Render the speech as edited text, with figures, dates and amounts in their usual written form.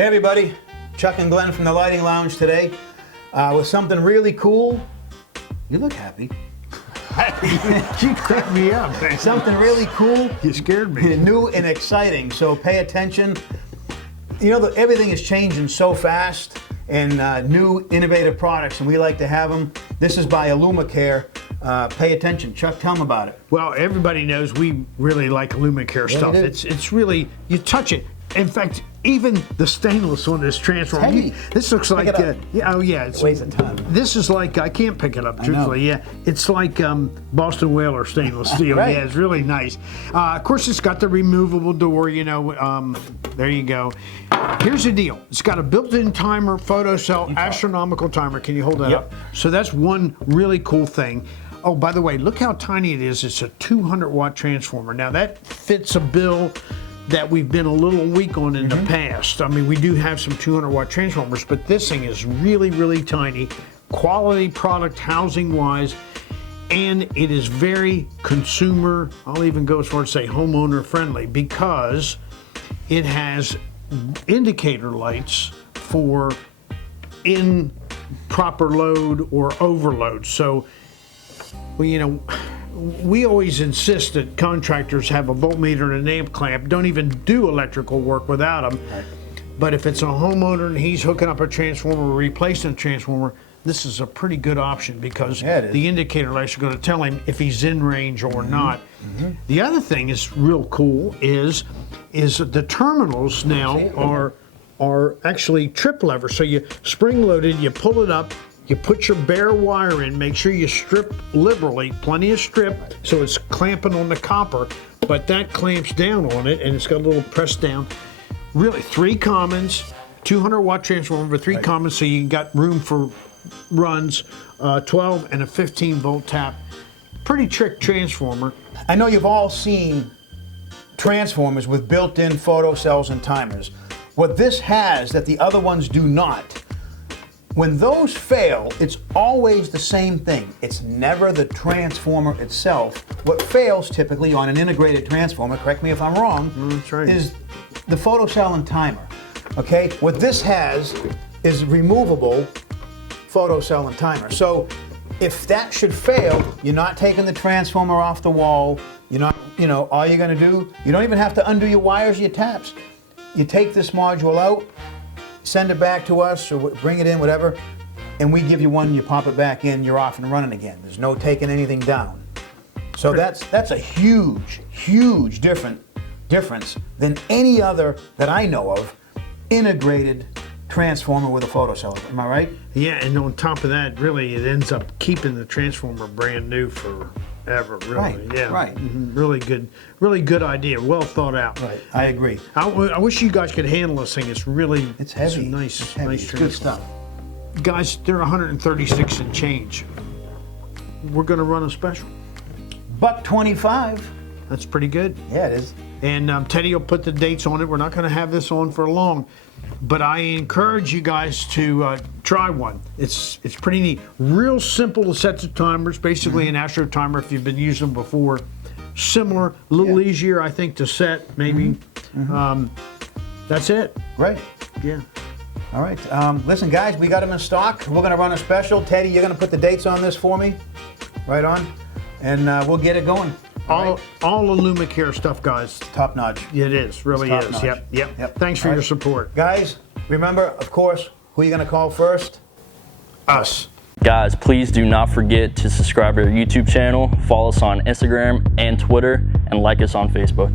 Hey everybody, Chuck and Glenn from the Lighting Lounge today with something really cool. You look happy. You cracked me up, man. Something really cool. You scared me. New and exciting, so pay attention. You know, everything is changing so fast, and new innovative products, and we like to have them. This is by Illumicare. Pay attention. Chuck, tell them about it. Well, everybody knows we really like Illumicare stuff. It's really, you touch it. In fact, even the stainless on this transformer. Heavy. This looks like, yeah, oh yeah. It weighs a ton. This is like, I can't pick it up, truthfully. Yeah, it's like Boston Whaler stainless steel. Right. Yeah, it's really nice. Of course, it's got the removable door, you know, there you go. Here's the deal. It's got a built-in timer, photocell, astronomical timer. Can you hold that up? So that's one really cool thing. Oh, by the way, look how tiny it is. It's a 200-watt transformer. Now, that fits a bill that we've been a little weak on in the past. I mean, we do have some 200-watt transformers, but this thing is really, really tiny, quality product housing-wise, and it is very consumer, I'll even go as far as say homeowner friendly, because it has indicator lights for improper load or overload. So, well, you know, we always insist that contractors have a voltmeter and an amp clamp. Don't even do electrical work without them. Right. But if it's a homeowner and he's hooking up a transformer or replacing a transformer, this is a pretty good option because the indicator lights are going to tell him if he's in range or not. The other thing is real cool is the terminals now are actually trip levers. So you spring loaded, you pull it up, you put your bare wire in, make sure you strip liberally, plenty of strip, so it's clamping on the copper, but that clamps down on it and it's got a little press down. Really, 3 commons, 200-watt transformer for 3 commons, so you got room for runs, 12 and a 15-volt tap. Pretty trick transformer. I know you've all seen transformers with built-in photocells and timers. What this has that the other ones do not, when those fail, it's always the same thing. It's never the transformer itself. What fails typically on an integrated transformer, correct me if I'm wrong, that's right, is the photocell and timer. Okay? What this has is removable photocell and timer. So if that should fail, you're not taking the transformer off the wall. You're not, you know, all you're gonna do, you don't even have to undo your wires or your taps. You take this module out, send it back to us or bring it in, whatever, and we give you one, you pop it back in, you're off and running again. There's no taking anything down. So that's a huge, huge difference than any other that I know of integrated transformer with a photocell. Am I right? Yeah, and on top of that, really, it ends up keeping the transformer brand new forever, really. Right, yeah. right. Really good idea. Well thought out. Right, I agree. I wish you guys could handle this thing. It's really, it's heavy. Nice, it's heavy. nice It's good stuff. Guys, they're 136 and change. We're gonna run a special. $125. That's pretty good. Yeah, it is. And Teddy will put the dates on it. We're not gonna have this on for long, but I encourage you guys to try one. It's pretty neat. Real simple to set the timers, basically an astro timer if you've been using them before. Similar, a little easier, I think, to set, maybe. That's it. Right. Yeah. All right. Listen, guys, we got them in stock. We're going to run a special. Teddy, you're going to put the dates on this for me? Right on. And we'll get it going. All Illumicare stuff, guys. Top notch. It is, really is. Notch. Yep. Thanks for your support. Guys, remember, of course, who are you going to call first? Us. Guys, please do not forget to subscribe to our YouTube channel, follow us on Instagram and Twitter, and like us on Facebook.